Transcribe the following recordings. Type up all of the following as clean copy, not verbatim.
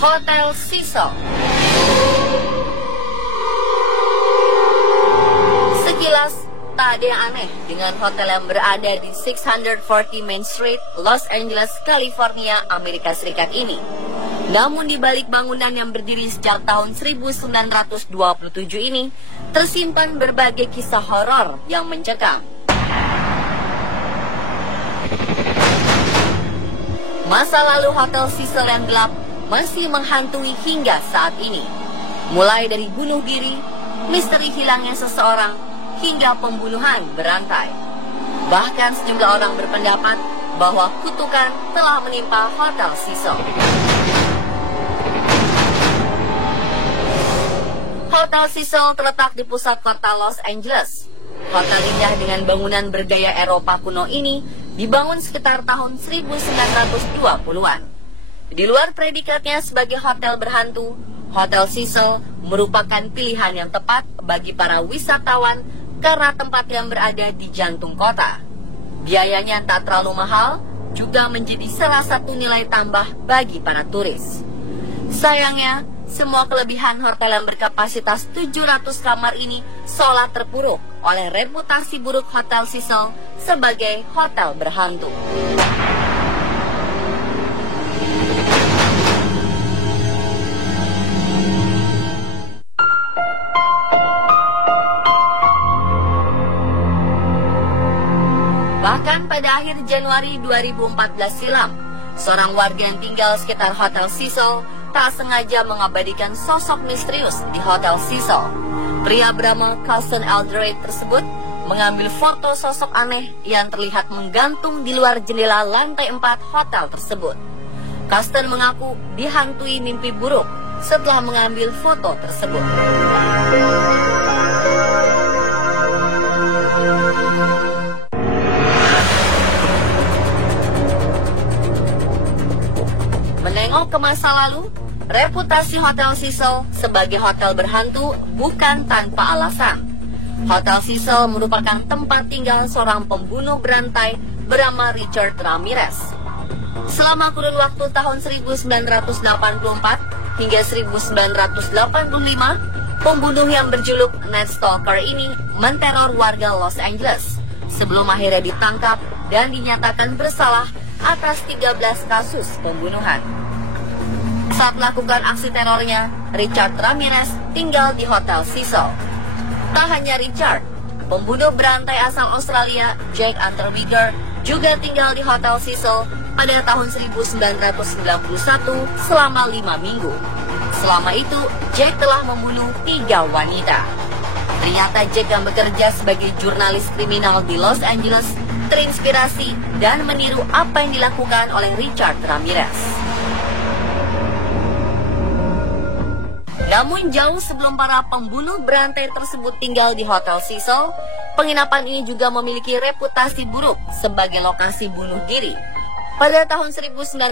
Hotel Cecil. Sekilas, tak ada yang aneh dengan hotel yang berada di 640 Main Street, Los Angeles, California, Amerika Serikat ini. Namun di balik bangunan yang berdiri sejak tahun 1927 ini, tersimpan berbagai kisah horor yang mencekam. Masa lalu Hotel Cecil yang gelap masih menghantui hingga saat ini. Mulai dari bunuh diri, misteri hilangnya seseorang, hingga pembunuhan berantai. Bahkan sejumlah orang berpendapat bahwa kutukan telah menimpa Hotel Cecil. Hotel Cecil terletak di pusat kota Los Angeles. Hotel indah dengan bangunan bergaya Eropa kuno ini dibangun sekitar tahun 1920-an. Di luar predikatnya sebagai hotel berhantu, Hotel Cecil merupakan pilihan yang tepat bagi para wisatawan karena tempat yang berada di jantung kota. Biayanya tak terlalu mahal, juga menjadi salah satu nilai tambah bagi para turis. Sayangnya, semua kelebihan hotel yang berkapasitas 700 kamar ini seolah terpuruk oleh reputasi buruk Hotel Cecil sebagai hotel berhantu. Bahkan pada akhir Januari 2014 silam, seorang warga yang tinggal sekitar Hotel Cecil tak sengaja mengabadikan sosok misterius di Hotel Cecil. Pria bernama Carlson Eldred tersebut mengambil foto sosok aneh yang terlihat menggantung di luar jendela lantai 4 hotel tersebut. Carlson mengaku dihantui mimpi buruk setelah mengambil foto tersebut. Menengok ke masa lalu, reputasi Hotel Cecil sebagai hotel berhantu bukan tanpa alasan. Hotel Cecil merupakan tempat tinggal seorang pembunuh berantai bernama Richard Ramirez. Selama kurun waktu tahun 1984 hingga 1985, pembunuh yang berjuluk Night Stalker ini menteror warga Los Angeles sebelum akhirnya ditangkap dan dinyatakan bersalah atas 13 kasus pembunuhan. Saat melakukan aksi terornya, Richard Ramirez tinggal di Hotel Cecil. Tak hanya Richard, pembunuh berantai asal Australia, Jack Unterweger, juga tinggal di Hotel Cecil pada tahun 1991 selama 5 minggu. Selama itu, Jack telah membunuh 3 wanita. Ternyata Jack yang bekerja sebagai jurnalis kriminal di Los Angeles terinspirasi dan meniru apa yang dilakukan oleh Richard Ramirez. Namun jauh sebelum para pembunuh berantai tersebut tinggal di Hotel Cecil, penginapan ini juga memiliki reputasi buruk sebagai lokasi bunuh diri. Pada tahun 1962,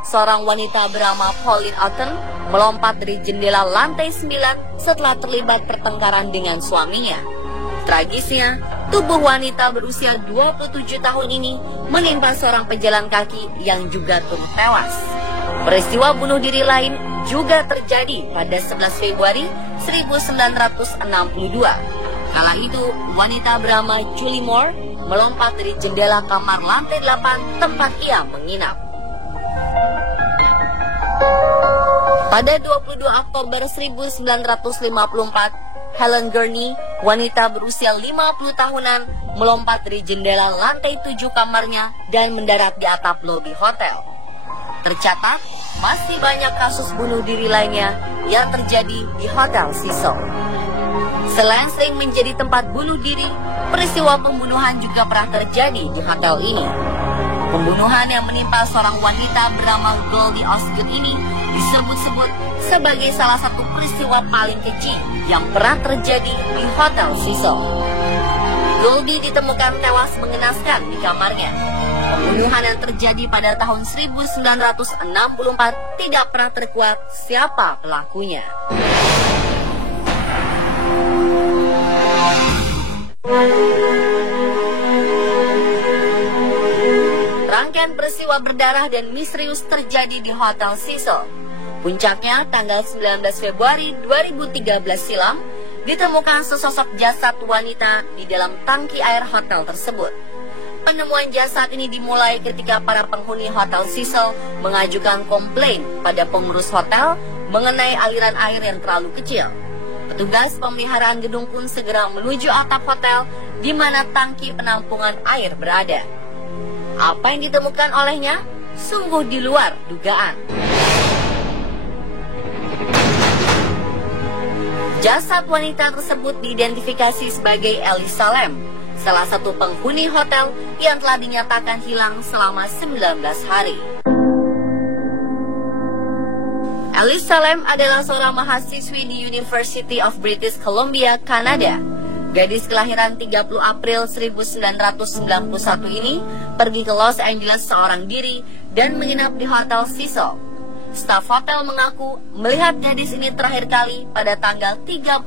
seorang wanita bernama Pauline Otten melompat dari jendela lantai 9 setelah terlibat pertengkaran dengan suaminya. Tragisnya, tubuh wanita berusia 27 tahun ini menimpa seorang pejalan kaki yang juga turut tewas. Peristiwa bunuh diri lain juga terjadi pada 11 Februari 1962. Kala itu, wanita bernama Julie Moore melompat dari jendela kamar lantai 8 tempat ia menginap. Pada 22 Oktober 1954, Helen Gurney, wanita berusia 50 tahunan, melompat dari jendela lantai 7 kamarnya dan mendarat di atap lobi hotel. Tercatat, masih banyak kasus bunuh diri lainnya yang terjadi di Hotel Cecil. Selain sering menjadi tempat bunuh diri, peristiwa pembunuhan juga pernah terjadi di hotel ini. Pembunuhan yang menimpa seorang wanita bernama Goldie Osgood ini disebut-sebut sebagai salah satu peristiwa paling keji yang pernah terjadi di Hotel Cecil. Goldie ditemukan tewas mengenaskan di kamarnya. Pembunuhan yang terjadi pada tahun 1964 tidak pernah terkuak siapa pelakunya. Rangkaian peristiwa berdarah dan misterius terjadi di Hotel Cecil. Puncaknya tanggal 19 Februari 2013 silam, ditemukan sesosok jasad wanita di dalam tangki air hotel tersebut. Penemuan jasad ini dimulai ketika para penghuni Hotel Cecil mengajukan komplain pada pengurus hotel mengenai aliran air yang terlalu kecil. Petugas pemeliharaan gedung pun segera menuju atap hotel di mana tangki penampungan air berada. Apa yang ditemukan olehnya sungguh di luar dugaan. Jasad wanita tersebut diidentifikasi sebagai Elisa Lam, salah satu penghuni hotel yang telah dinyatakan hilang selama 19 hari. Elisa Lam adalah seorang mahasiswi di University of British Columbia, Kanada. Gadis kelahiran 30 April 1991 ini pergi ke Los Angeles seorang diri dan menginap di Hotel Cecil. Staf hotel mengaku melihat gadis ini terakhir kali pada tanggal 31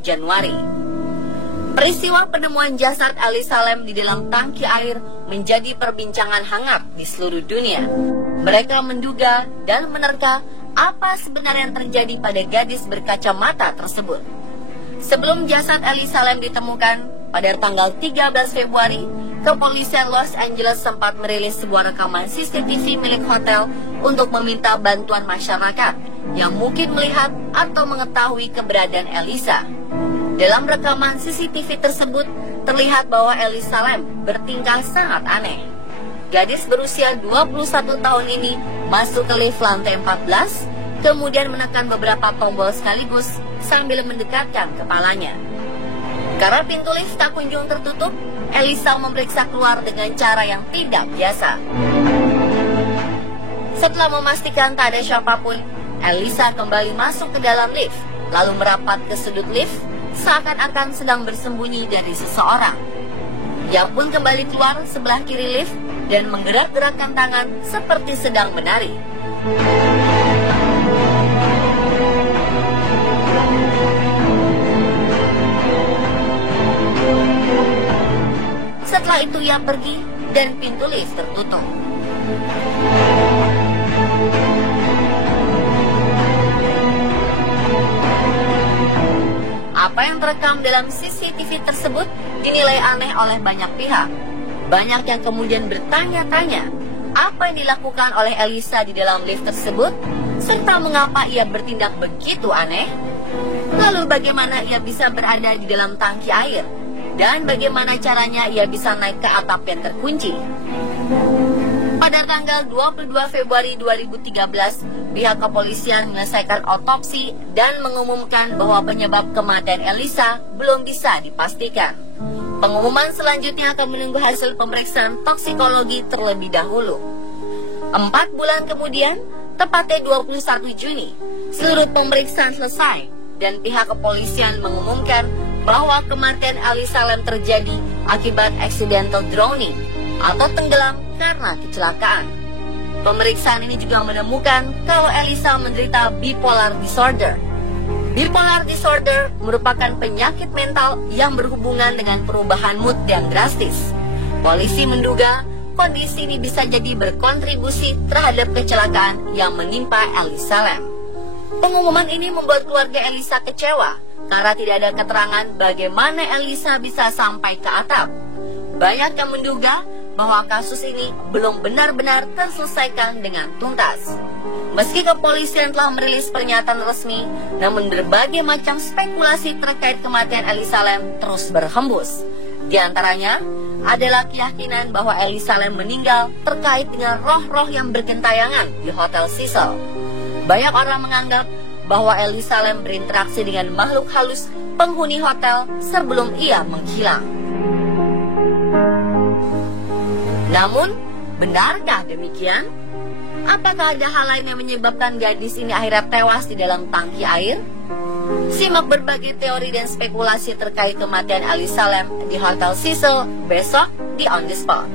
Januari. Peristiwa penemuan jasad Elisa Lam di dalam tangki air menjadi perbincangan hangat di seluruh dunia. Mereka menduga dan menerka apa sebenarnya yang terjadi pada gadis berkacamata tersebut. Sebelum jasad Elisa Lam ditemukan pada tanggal 13 Februari, kepolisian Los Angeles sempat merilis sebuah rekaman CCTV milik hotel untuk meminta bantuan masyarakat yang mungkin melihat atau mengetahui keberadaan Elisa. Dalam rekaman CCTV tersebut, terlihat bahwa Elisa Lam bertingkah sangat aneh. Gadis berusia 21 tahun ini masuk ke lift lantai 14, kemudian menekan beberapa tombol sekaligus sambil mendekatkan kepalanya. Karena pintu lift tak kunjung tertutup, Elisa memeriksa keluar dengan cara yang tidak biasa. Setelah memastikan tak ada siapapun, Elisa kembali masuk ke dalam lift, lalu merapat ke sudut lift, seakan-akan sedang bersembunyi dari seseorang. Ia pun kembali keluar sebelah kiri lift dan menggerak-gerakkan tangan seperti sedang menari. Setelah itu ia pergi dan pintu lift tertutup. Apa yang terekam dalam CCTV tersebut dinilai aneh oleh banyak pihak. Banyak yang kemudian bertanya-tanya apa yang dilakukan oleh Elisa di dalam lift tersebut, serta mengapa ia bertindak begitu aneh. Lalu bagaimana ia bisa berada di dalam tangki air? Dan bagaimana caranya ia bisa naik ke atap yang terkunci? Pada tanggal 22 Februari 2013, pihak kepolisian menyelesaikan otopsi dan mengumumkan bahwa penyebab kematian Elisa belum bisa dipastikan. Pengumuman selanjutnya akan menunggu hasil pemeriksaan toksikologi terlebih dahulu. 4 bulan kemudian, tepatnya 21 Juni, seluruh pemeriksaan selesai dan pihak kepolisian mengumumkan bahwa kematian Elisa Lam terjadi akibat accidental drowning atau tenggelam karena kecelakaan. Pemeriksaan ini juga menemukan kalau Elisa menderita bipolar disorder. Bipolar disorder merupakan penyakit mental yang berhubungan dengan perubahan mood yang drastis. Polisi menduga kondisi ini bisa jadi berkontribusi terhadap kecelakaan yang menimpa Elisa Lam. Pengumuman ini membuat keluarga Elisa kecewa karena tidak ada keterangan bagaimana Elisa bisa sampai ke atap. Banyak yang menduga bahwa kasus ini belum benar-benar terselesaikan dengan tuntas. Meski kepolisian telah merilis pernyataan resmi, namun berbagai macam spekulasi terkait kematian Elisa Lam terus berhembus. Di antaranya adalah keyakinan bahwa Elisa Lam meninggal terkait dengan roh-roh yang bergentayangan di Hotel Cecil. Banyak orang menganggap bahwa Elisa Lam berinteraksi dengan makhluk halus penghuni hotel sebelum ia menghilang. Namun, benarkah demikian? Apakah ada hal lain yang menyebabkan gadis ini akhirnya tewas di dalam tangki air? Simak berbagai teori dan spekulasi terkait kematian Elisa Lam di Hotel Cecil besok di On The Spot.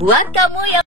Buat kamu yang